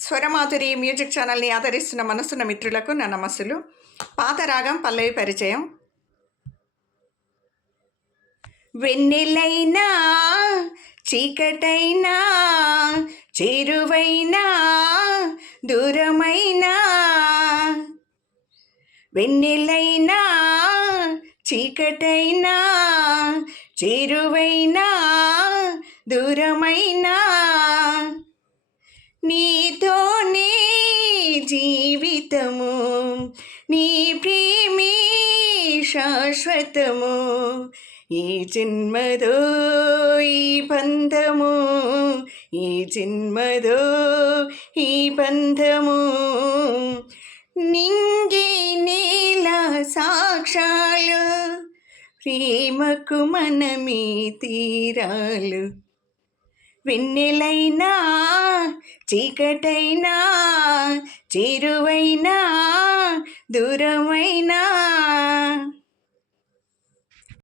Swaramadhuri music ఛానల్ని ఆదరిస్తున్న మనసున్న మిత్రులకు నా నమస్సులు. పాత రాగం పల్లవి పరిచయం. వెన్నెలైనా చీకటైనా చేరువైనా దూరమైనా, వెన్నెలైనా చీకటైనా చేరువైనా దూరమైనా, నీతోనే జీవితము, నీ ప్రేమే శాశ్వతము, ఈ జన్మదో ఈ బంధము, ఈ జన్మదో ఈ బంధము, నింగే నేల సాక్షాలు, ప్రేమకు మనమే తీరాలు. వెన్నెలైనా చీకటైనా చేరువైనా దూరమైనా.